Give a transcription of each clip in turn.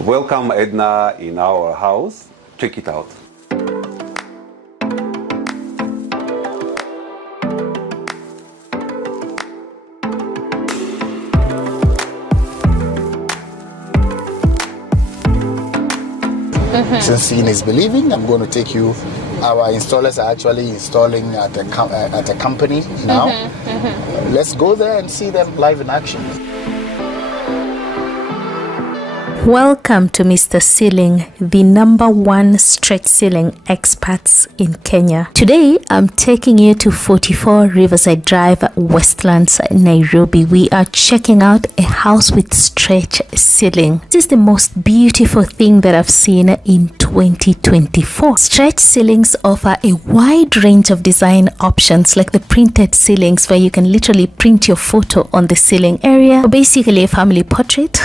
Welcome Edna in our house. Check it out. Since seeing is believing, I'm going to take you. Our installers are actually installing at a company now. Let's go there and see them live in action. Welcome to Mr. Ceiling, the #1 stretch ceiling experts in Kenya. Today, I'm taking you to 44 Riverside Drive, Westlands, Nairobi. We are checking out a house with stretch ceiling. This is the most beautiful thing that I've seen in 2024. Stretch ceilings offer a wide range of design options, like the printed ceilings where you can literally print your photo on the ceiling area, or basically a family portrait,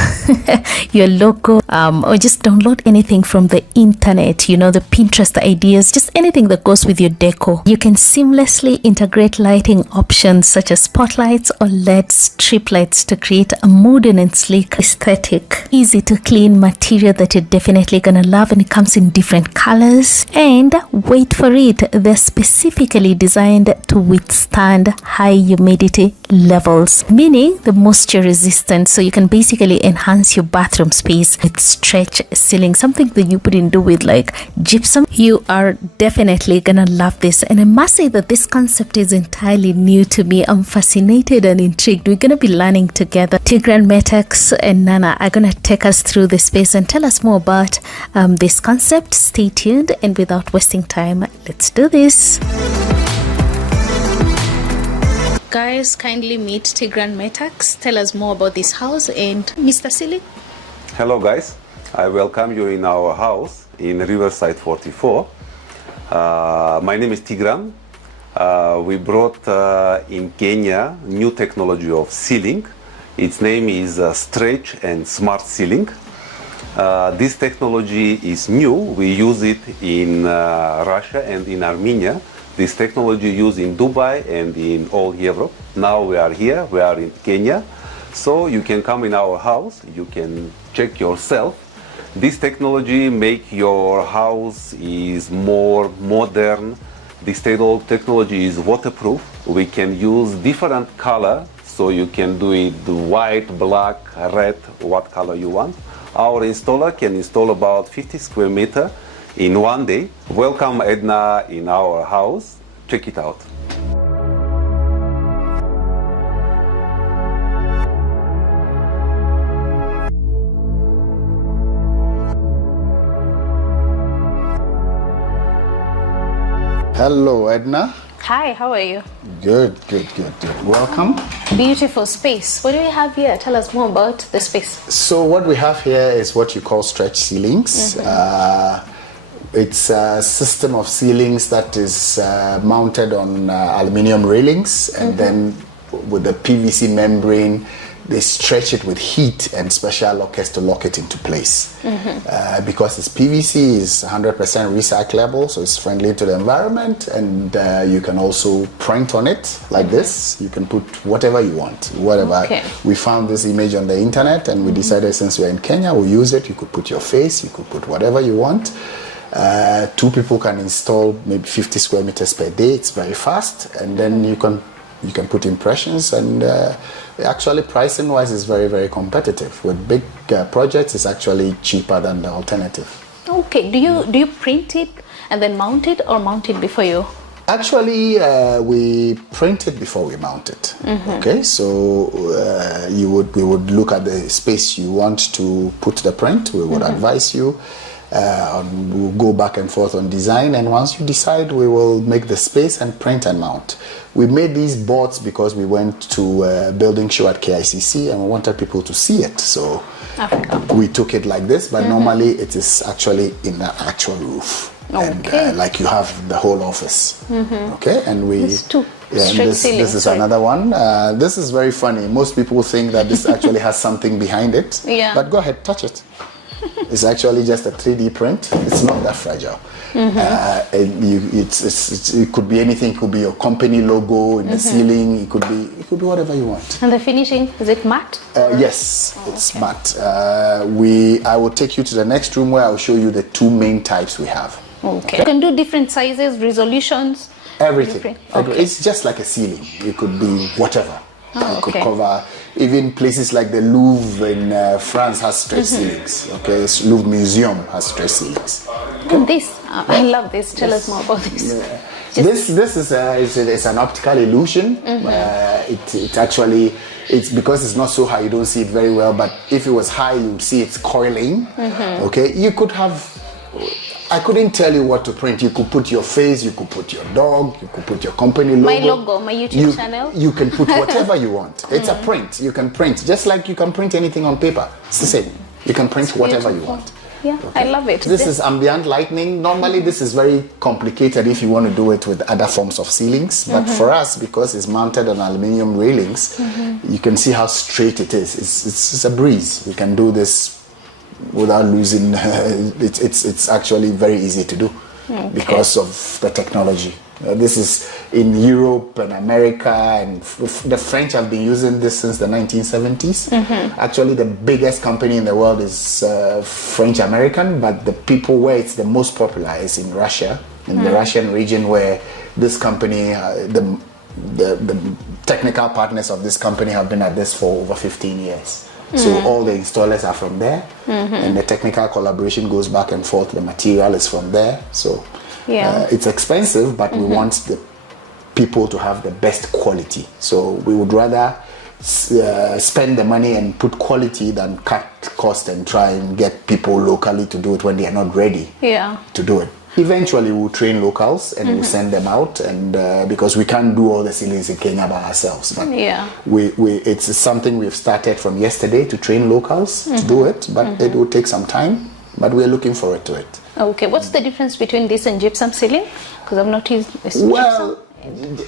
your logo, or just download anything from the internet, you know, the Pinterest ideas, just anything that goes with your decor. You can seamlessly integrate lighting options such as spotlights or LED strip lights to create a modern and sleek aesthetic. Easy to clean material that you're definitely gonna love, and it comes in different colors. And wait for it, they're specifically designed to withstand high humidity levels, meaning the moisture resistant, so you can basically enhance your bathroom space with stretch ceiling, something that you wouldn't do with like gypsum. You are definitely gonna love this, and I must say that this concept is entirely new to me. I'm fascinated and intrigued. We're gonna be learning together. Tigran, Metax and Nana are gonna take us through the space and tell us more about this concept. Stay tuned, and without wasting time, let's do this. Guys, kindly meet Tigran Metax. Tell us more about this house and Mr. Ceiling. Hello guys, I welcome you in our house in Riverside 44. My name is Tigran. We brought in Kenya new technology of ceiling. Its name is stretch and smart ceiling. This technology is new. We use it in Russia and in Armenia. This technology used in Dubai and in all Europe. Now we are here, we are in Kenya. So you can come in our house, you can check yourself. This technology make your house is more modern. This technology is waterproof. We can use different color, so you can do it white, black, red, what color you want. Our installer can install about 50 square meter in one day. Welcome Edna in our house. Check it out. Hello, Edna. Hi, how are you? Good. Welcome. Beautiful space. What do we have here? Tell us more about the space. So what we have here is what you call stretch ceilings. It's a system of ceilings that is mounted on aluminum railings, and then with the PVC membrane, they stretch it with heat and special lockers to lock it into place. Because it's PVC, is 100% recyclable, so it's friendly to the environment, and you can also print on it like this. You can put whatever you want, whatever. Okay. We found this image on the internet, and we decided since we're in Kenya, we'll use it. You could put your face, you could put whatever you want. 2 people can install maybe 50 square meters per day. It's very fast, and then you can put impressions, and actually pricing wise is very, very competitive. With big projects, it's actually cheaper than the alternative. Okay, do you print it and then mount it, or mount it before you? Actually, we print it before we mount it. Okay, so we would look at the space you want to put the print. We would advise you. We'll go back and forth on design, and once you decide, we will make the space and print and mount. We made these boards because we went to a building show at KICC and we wanted people to see it, so we took it like this, but normally it is actually in the actual roof. Okay. And like you have the whole office. Okay, and we this is another one. This is very funny. Most people think that this actually has something behind it. Yeah. But go ahead, touch it. It's actually just a 3D print. It's not that fragile. It could be anything. It could be your company logo in the ceiling. It could be whatever you want. And the finishing, is it matte? Yes, it's matte. I will take you to the next room where I'll show you the two main types we have. Okay. You can do different sizes, resolutions. Everything. Okay. It's just like a ceiling. It could be whatever. It could okay. cover even places like the Louvre in France has stretch ceilings. Okay, Louvre Museum has stretch ceilings. And this, I love this. Tell us more about this. Yeah. This is it's an optical illusion. It actually, it's because it's not so high, you don't see it very well. But if it was high, you would see it's coiling. Okay, you could have. I couldn't tell you what to print. You could put your face, you could put your dog, you could put your company logo. My logo, my YouTube channel. You can put whatever you want. It's a print. You can print, just like you can print anything on paper. It's the same. You can print whatever you want. Yeah, okay. I love it. This is ambient lighting. Normally this is very complicated if you want to do it with other forms of ceilings. But for us, because it's mounted on aluminium railings, you can see how straight it is. It's a breeze. You can do this without losing. It's actually very easy to do because of the technology. This is in Europe and America, and the French have been using this since the 1970s. Actually, the biggest company in the world is French-American, but the people where it's the most popular is in Russia, in the Russian region, where this company, the technical partners of this company have been at this for over 15 years. So all the installers are from there, and the technical collaboration goes back and forth. The material is from there. So it's expensive, but we want the people to have the best quality. So we would rather spend the money and put quality than cut cost and try and get people locally to do it when they are not ready to do it. Eventually we'll train locals and we'll send them out, and because we can't do all the ceilings in Kenya by ourselves, but it's something we've started from yesterday to train locals to do it, but it will take some time, but we're looking forward to it. Okay, what's the difference between this and gypsum ceiling? Because I've noticed gypsum.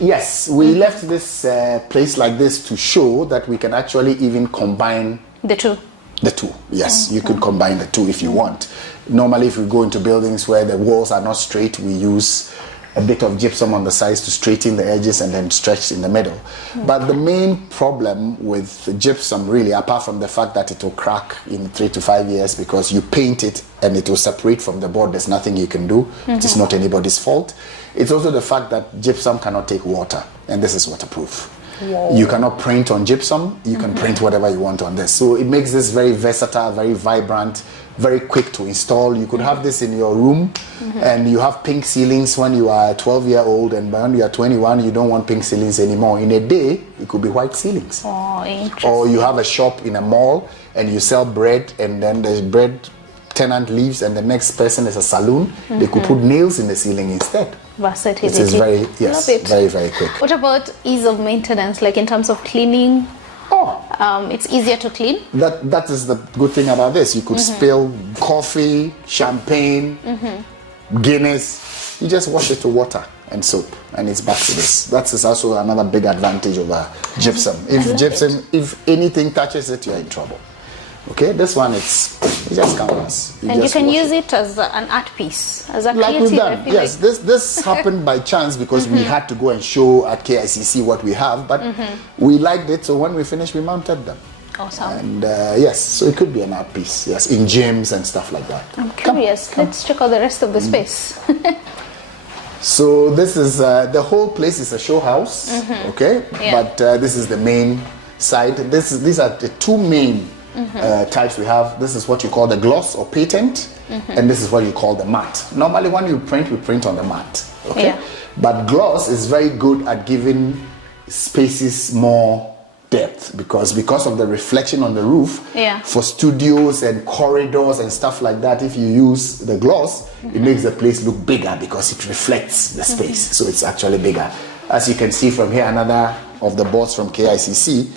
Yes, we left this place like this to show that we can actually even combine the two. The two, yes, you could combine the two if you want. Normally, if we go into buildings where the walls are not straight, we use a bit of gypsum on the sides to straighten the edges and then stretch in the middle. But the main problem with gypsum, really, apart from the fact that it will crack in 3 to 5 years because you paint it and it will separate from the board, there's nothing you can do. It is not anybody's fault. It's also the fact that gypsum cannot take water, and this is waterproof. Whoa. You cannot print on gypsum, you can print whatever you want on this. So it makes this very versatile, very vibrant, very quick to install. You could have this in your room and you have pink ceilings when you are 12-year-old, and when you are 21 you don't want pink ceilings anymore. In a day it could be white ceilings. Oh, interesting. Or you have a shop in a mall and you sell bread, and then the bread tenant leaves and the next person is a saloon. They could put nails in the ceiling instead. Versatility. It is very, yes, love it. very, very quick. What about ease of maintenance, like in terms of cleaning? It's easier to clean. That is the good thing about this. You could spill coffee, champagne, Guinness. You just wash it to water and soap, and it's back to this. That is also another big advantage of gypsum. If anything touches it, you're in trouble. Okay, this one it's just canvas. And you can use it as an art piece, as a like we've done. Yes, like this happened by chance because we had to go and show at KICC what we have, but we liked it, so when we finished, we mounted them. Awesome. And yes, so it could be an art piece, yes, in gyms and stuff like that. I'm curious. Let's check out the rest of the space. So this is the whole place is a show house, okay? Yeah. But this is the main side. These are the two main types we have. This is what you call the gloss or patent, and this is what you call the matte. Normally when you print, we print on the matte, okay? Yeah. But gloss is very good at giving spaces more depth because of the reflection on the roof. For studios and corridors and stuff like that, if you use the gloss, it makes the place look bigger because it reflects the space, so it's actually bigger. As you can see from here, another of the boards from KICC,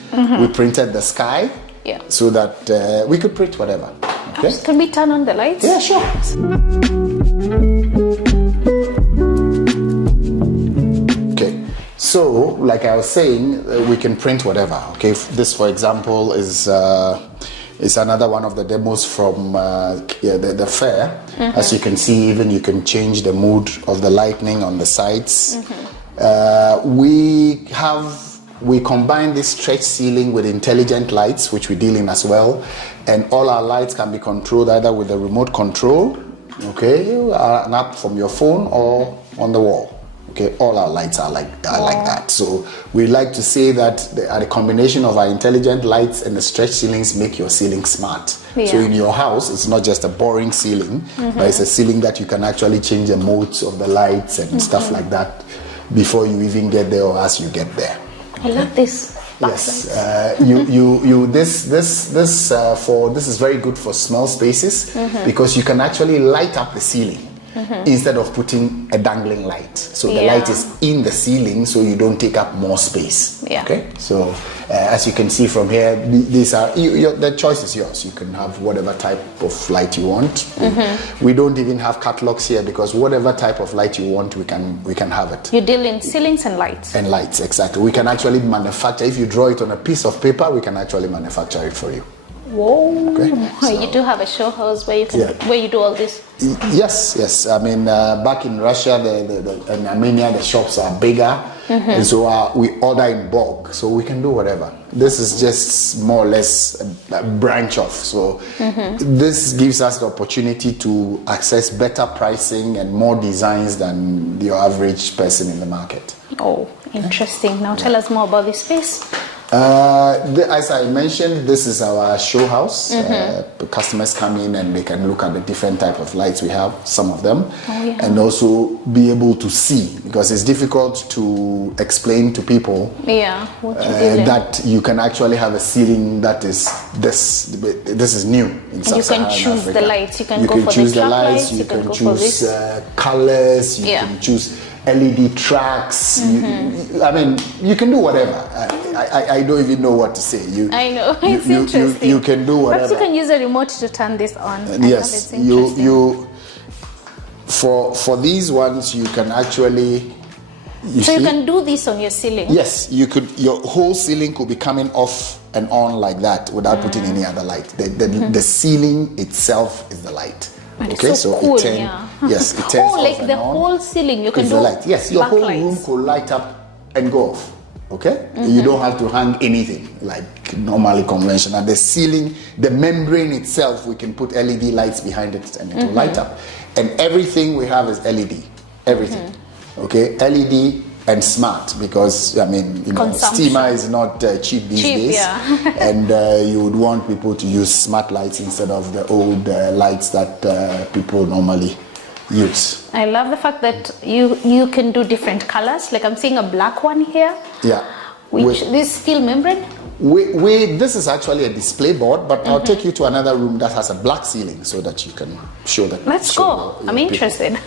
we printed the sky. Yeah. So that we could print whatever. Okay. Can we turn on the lights? Yeah, sure. Okay. So, like I was saying, we can print whatever. Okay. This, for example, is It's another one of the demos from the fair. As you can see, even you can change the mood of the lighting on the sides. We combine this stretch ceiling with intelligent lights, which we deal in as well. And all our lights can be controlled either with a remote control, okay, an app from your phone or on the wall. Okay, all our lights are like that. So we like to say that the combination of our intelligent lights and the stretch ceilings make your ceiling smart. So in your house, it's not just a boring ceiling, but it's a ceiling that you can actually change the modes of the lights and stuff like that before you even get there or as you get there. I love this. Yes, this is very good for small spaces because you can actually light up the ceiling. Instead of putting a dangling light. So the light is in the ceiling so you don't take up more space. Okay, so as you can see from here, these are, the choice is yours. You can have whatever type of light you want. We don't even have catalogs here because whatever type of light you want, we can have it. You deal in ceilings and lights? And lights, exactly. We can actually manufacture, if you draw it on a piece of paper, we can actually manufacture it for you. Whoa! Okay, so you do have a show house where you can where you do all this. Yes. I mean, back in Russia, in Armenia, the shops are bigger, and so we order in bulk, so we can do whatever. This is just more or less a branch off. So this gives us the opportunity to access better pricing and more designs than your average person in the market. Oh, interesting. Now tell us more about this space. As I mentioned, this is our show house. Customers come in and they can look at the different type of lights we have, some of them, and also be able to see, because it's difficult to explain to people that you can actually have a ceiling that is this is new in Sub-Saharan Africa. You can choose the lights. You can go for the clock lights. You can choose colors. You can choose LED tracks. I mean, you can do whatever. I don't even know what to say. I know, it's interesting. You can do whatever. Perhaps you can use a remote to turn this on. Yes, for these ones you can actually. You can do this on your ceiling. Yes, you could. Your whole ceiling could be coming off and on like that without putting any other light. The ceiling itself is the light. Okay, so cool, yes, it turns off like the whole ceiling you can do. Light. Yes, your whole room could light up and go off. Okay, you don't have to hang anything like normally conventional. The ceiling, the membrane itself, we can put LED lights behind it and it will light up. And everything we have is LED. Everything. Okay, LED and smart, because I mean, steamer is not cheap these days, and you would want people to use smart lights instead of the old lights that people normally use. I love the fact that you can do different colors. Like I'm seeing a black one here. Yeah. This steel membrane. This is actually a display board, but I'll take you to another room that has a black ceiling so that you can show that. Let's go. I'm interested.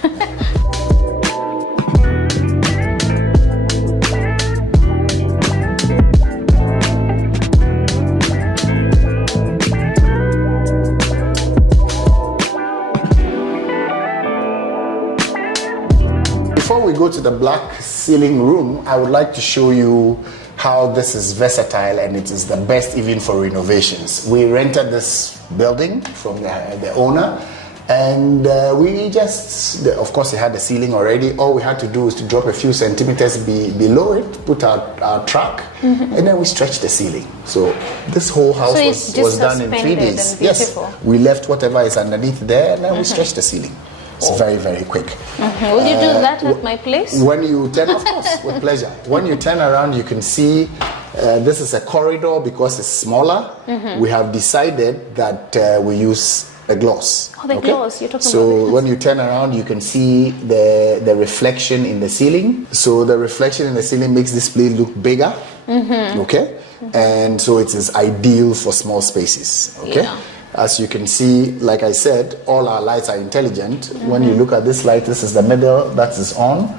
Before we go to the black ceiling room, I would like to show you how this is versatile, and it is the best even for renovations. We rented this building from the owner, and we just, of course it had the ceiling already. All we had to do is to drop a few centimeters below it, put our track, and then we stretched the ceiling. So this whole house was done in 3 days. Yes, we left whatever is underneath there, and then we stretched the ceiling. It's very, very quick. Will you do that at my place? When you turn, of course, with pleasure. When you turn around, you can see this is a corridor because it's smaller. We have decided that we use a gloss. Oh, the gloss, you're talking about. So when you turn around, you can see the reflection in the ceiling. So the reflection in the ceiling makes this place look bigger. Okay? And so it is ideal for small spaces. Okay? Yeah. As you can see, like I said, all our lights are intelligent. When you look at this light, this is the middle, that is on.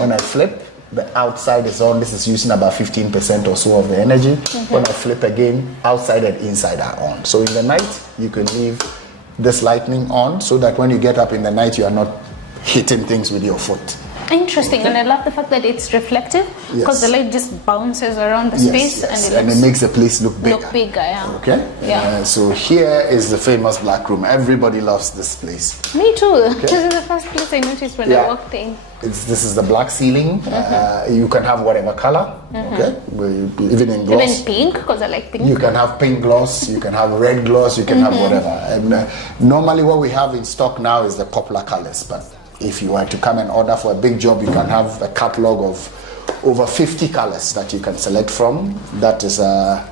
When I flip, the outside is on. This is using about 15% or so of the energy. When I flip again, outside and inside are on. So in the night, you can leave this lightning on so that when you get up in the night, you are not hitting things with your foot. Interesting, and I love the fact that it's reflective because the light just bounces around the space and it makes the place look bigger. Yeah. Okay. Yeah. So here is the famous black room. Everybody loves this place. Me too. Okay. This is the first place I noticed when I walked in. This is the black ceiling. You can have whatever color. Okay. Even in gloss. Even pink, because I like pink. You can have pink gloss. You can have red gloss. You can have whatever. And normally, what we have in stock now is the popular colors, but if you were to come and order for a big job, you can have a catalog of over 50 colors that you can select from. That is a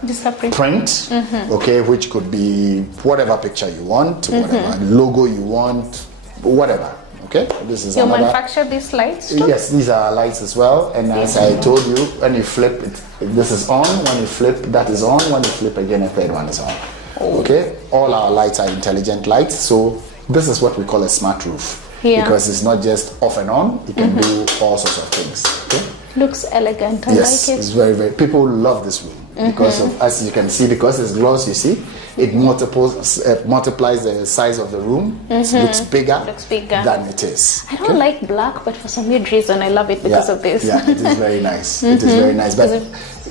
print, okay, which could be whatever picture you want, whatever logo you want, whatever. Okay, this is you manufacture these lights too? Yes, these are lights as well. And as I told you, when you flip it, this is on. When you flip, that is on. When you flip again, a third one is on. Okay, all our lights are intelligent lights. So this is what we call a smart roof. Because it's not just off and on, it can do all sorts of things. Okay? Looks elegant. I like it. It's very, very. People love this room because of, as you can see, because it's gloss. You see, it multiplies the size of the room. It looks bigger than it is. I don't like black, but for some weird reason, I love it because of this. Yeah, it is very nice. It is very nice. But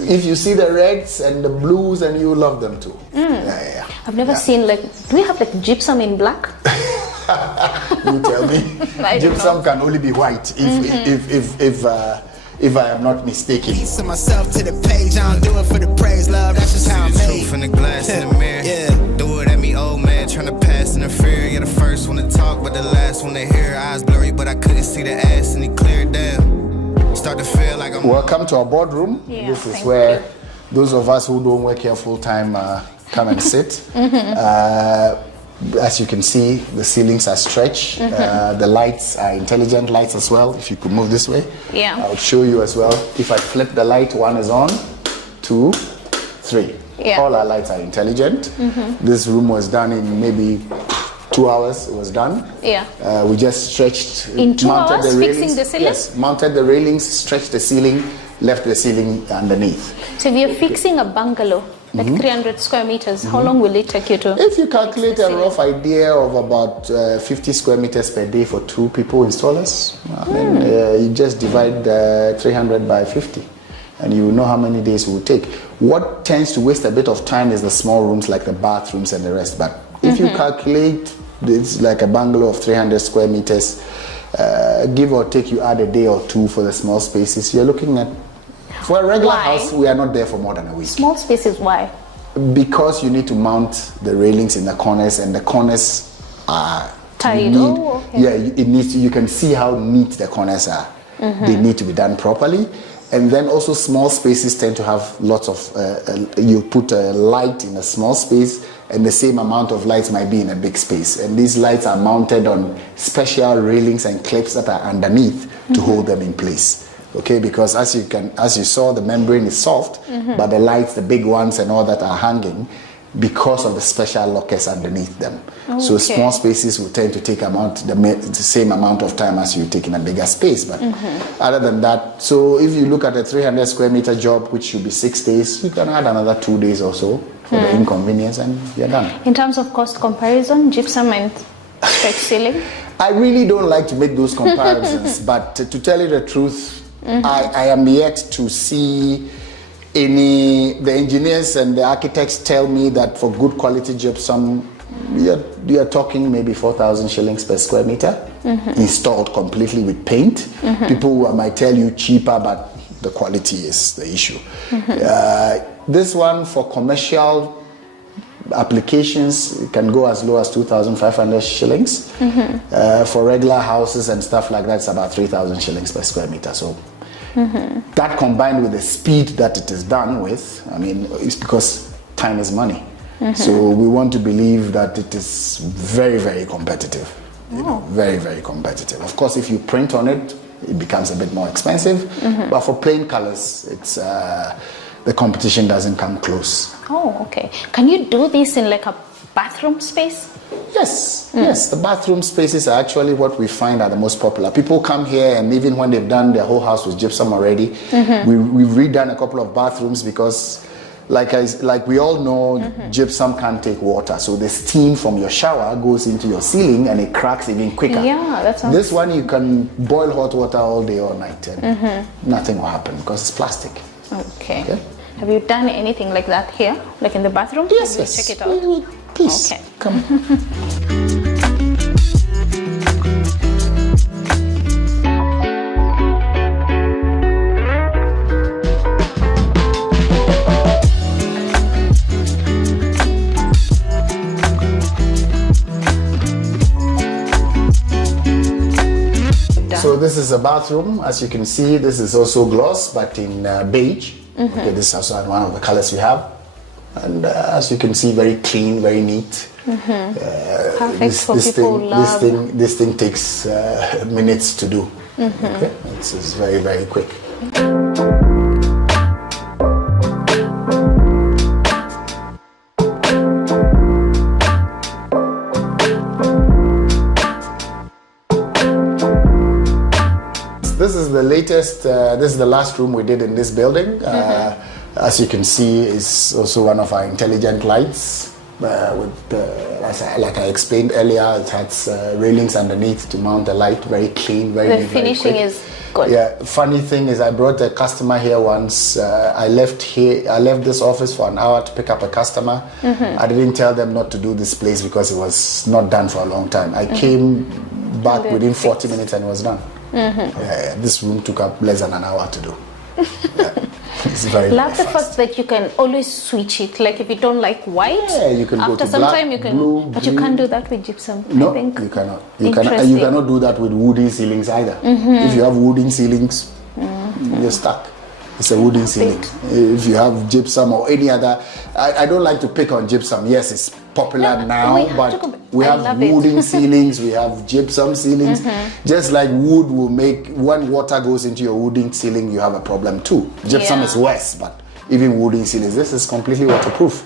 if you see the reds and the blues, and you love them too. I've never seen do we have gypsum in black? You tell me. Gypsum can only be white if I am not mistaken. Piece of myself to the page, I don't do it for the praise, love. That's just how I'm made. Truth in the glass in the mirror. Do it at me, old man, trying to pass in the fear. You're the first one to talk, but the last one to hear. Eyes blurry, but I couldn't see the ass, and he cleared down. Start to feel like I'm. Welcome to our boardroom. This is where those of us who don't work here full time come and sit. As you can see, the ceilings are stretched. The lights are intelligent lights as well. If you could move this way, I would show you as well. If I flip the light, one is on, 2, 3. All our lights are intelligent. This room was done in maybe 2 hours. It was done. We just stretched. In 2 hours, the railings, fixing the ceiling? Yes, mounted the railings, stretched the ceiling, left the ceiling underneath. So we are fixing a bungalow. 300 square meters. How long will it take you to? If you calculate a rough idea of about 50 square meters per day for 2 people installers, I mean, you just divide 300 by 50 and you know how many days it will take. What tends to waste a bit of time is the small rooms like the bathrooms and the rest. But if you calculate, it's like a bungalow of 300 square meters, give or take, you add a day or 2 for the small spaces, you're looking at. For a regular house, we are not there for more than a week. Small spaces, why? Because you need to mount the railings in the corners, and the corners are tight. Yeah, it needs to, you can see how neat the corners are. They need to be done properly. And then also small spaces tend to have lots of, you put a light in a small space and the same amount of lights might be in a big space. And these lights are mounted on special railings and clips that are underneath to hold them in place. Okay, because as you saw, the membrane is soft, but the lights, the big ones and all that are hanging because of the special lockers underneath them. So small spaces will tend to take the same amount of time as you take in a bigger space. But other than that, so if you look at a 300 square meter job, which should be 6 days, you can add another 2 days or so for the inconvenience and you're done. In terms of cost comparison, gypsum and stretch ceiling? I really don't like to make those comparisons, but to tell you the truth, I am yet to see the engineers and the architects tell me that for good quality gypsum, you're talking maybe 4,000 shillings per square meter, installed completely with paint. People might tell you cheaper, but the quality is the issue. This one for commercial applications, it can go as low as 2,500 shillings. For regular houses and stuff like that, it's about 3,000 shillings per square meter. So that combined with the speed that it is done with, I mean, it's because time is money. So we want to believe that it is very, very competitive. You know, very, very competitive. Of course, if you print on it, it becomes a bit more expensive. But for plain colors, it's the competition doesn't come close. Oh, okay. Can you do this in like a bathroom space? Yes, yes. The bathroom spaces are actually what we find are the most popular. People come here, and even when they've done their whole house with gypsum already, we've redone a couple of bathrooms because like we all know, gypsum can't take water, so the steam from your shower goes into your ceiling and it cracks even quicker. Yeah, that sounds... This one you can boil hot water all day or night and nothing will happen because it's plastic. Okay. Have you done anything like that here, like in the bathroom? Yes, yes. Check it out. Please, okay. Come. So this is a bathroom. As you can see, this is also gloss, but in beige. Okay, this is also one of the colors we have. And as you can see, very clean, very neat. Perfect for people who love. This thing takes minutes to do. Okay, this is very, very quick. This is the latest, this is the last room we did in this building. As you can see, it's also one of our intelligent lights. Like I explained earlier, it has railings underneath to mount the light, very clean, very neat, the finishing is good. Yeah, funny thing is I brought a customer here once. I left this office for an hour to pick up a customer. I didn't tell them not to do this place because it was not done for a long time. I came back within 40 minutes and it was done. This room took up less than an hour to do. It's very Love the fast. fact that you can always switch it. Like if you don't like white, you can after go to some black, time you can, blue, but green. you can't do that with gypsum. No, I think. you cannot. Interesting. You cannot do that with wooden ceilings either. If you have wooden ceilings, you're stuck. It's a wooden ceiling. If you have gypsum or any other, I don't like to pick on gypsum. Yes, it's popular now, but we have wooden ceilings, we have gypsum ceilings. Just like wood will make, when water goes into your wooden ceiling, you have a problem too. Gypsum is worse, but even wooden ceilings, this is completely waterproof.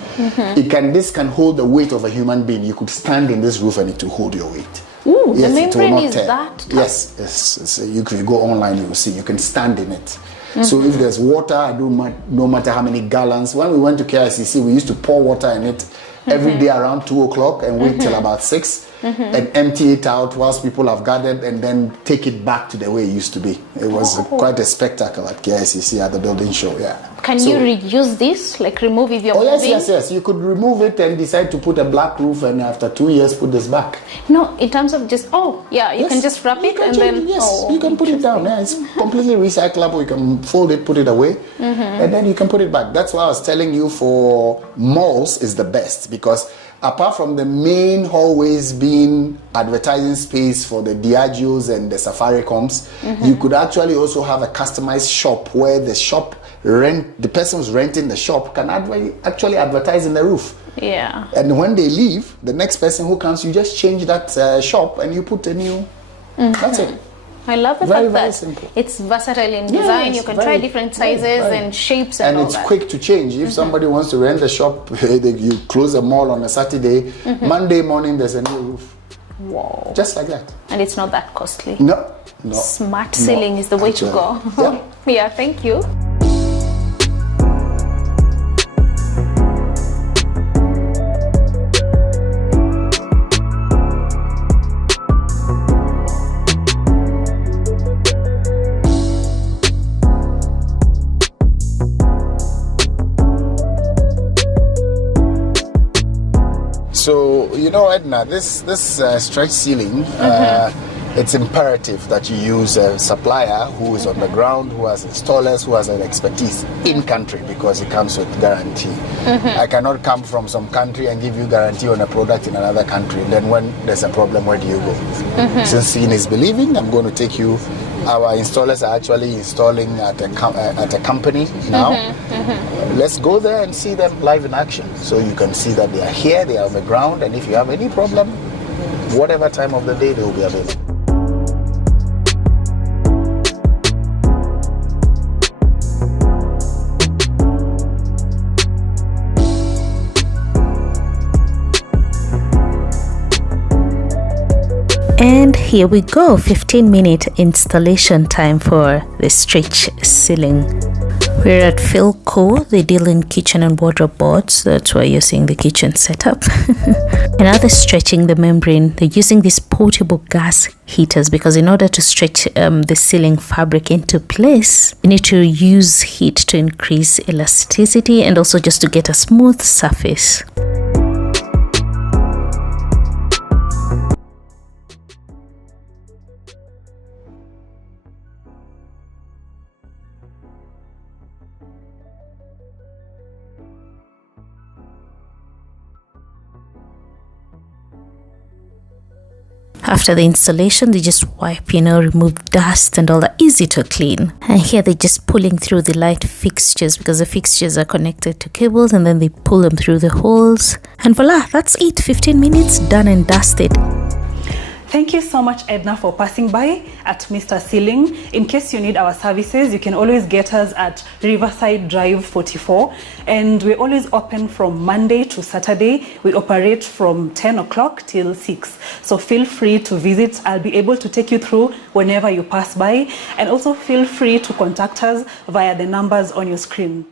This can hold the weight of a human being. You could stand in this roof and it will hold your weight. Ooh, yes, the membrane is tear. that tough? Yes. You can go online, you will see. You can stand in it. So if there's water, no matter how many gallons. When we went to KICC, we used to pour water in it every day around 2 o'clock and wait till about 6 and empty it out whilst people have gathered and then take it back to the way it used to be. It was quite a spectacle at KICC at the building show, Can you reuse this? Like remove if you're moving? Yes. You could remove it and decide to put a black roof and after 2 years put this back. No, in terms of just, you can just wrap it and then... Yes, you can put it down. Yeah, it's completely recyclable. You can fold it, put it away, and then you can put it back. That's why I was telling you for malls is the best because apart from the main hallways being advertising space for the Diageos and the Safaricoms, you could actually also have a customized shop where the person who's renting the shop can actually advertise in the roof. Yeah. And when they leave, the next person who comes, you just change that shop and you put a new. That's it. I love the Very fact that simple. it's versatile in design. You can try different sizes and shapes and all it's that. quick to change. If somebody wants to rent the shop, you close the mall on a Saturday, Monday morning there's a new roof. Wow. Just like that. And it's not that costly. No. Smart ceiling is the way to go. Yeah, thank you. So, Edna, this stretch ceiling, it's imperative that you use a supplier who is on the ground, who has installers, who has an expertise in country because it comes with guarantee. I cannot come from some country and give you guarantee on a product in another country. Then when there's a problem, where do you go? Since seeing is believing, I'm going to take you. Our installers are actually installing at a company now. Let's go there and see them live in action. So you can see that they are here, they are on the ground, and if you have any problem, whatever time of the day, they will be available. And here we go, 15-minute installation time for the stretch ceiling. We're at Philco. They deal in kitchen and wardrobe boards. That's why you're seeing the kitchen setup. And now they're stretching the membrane. They're using these portable gas heaters because in order to stretch the ceiling fabric into place, you need to use heat to increase elasticity and also just to get a smooth surface. After the installation, they just wipe, remove dust and all that, easy to clean. And here they're just pulling through the light fixtures because the fixtures are connected to cables, and then they pull them through the holes. And voila, that's it. 15 minutes, done and dusted. Thank you so much, Edna, for passing by at Mr. Ceiling. In case you need our services, you can always get us at Riverside Drive 44. And we're always open from Monday to Saturday. We operate from 10 o'clock till 6. So feel free to visit. I'll be able to take you through whenever you pass by. And also feel free to contact us via the numbers on your screen.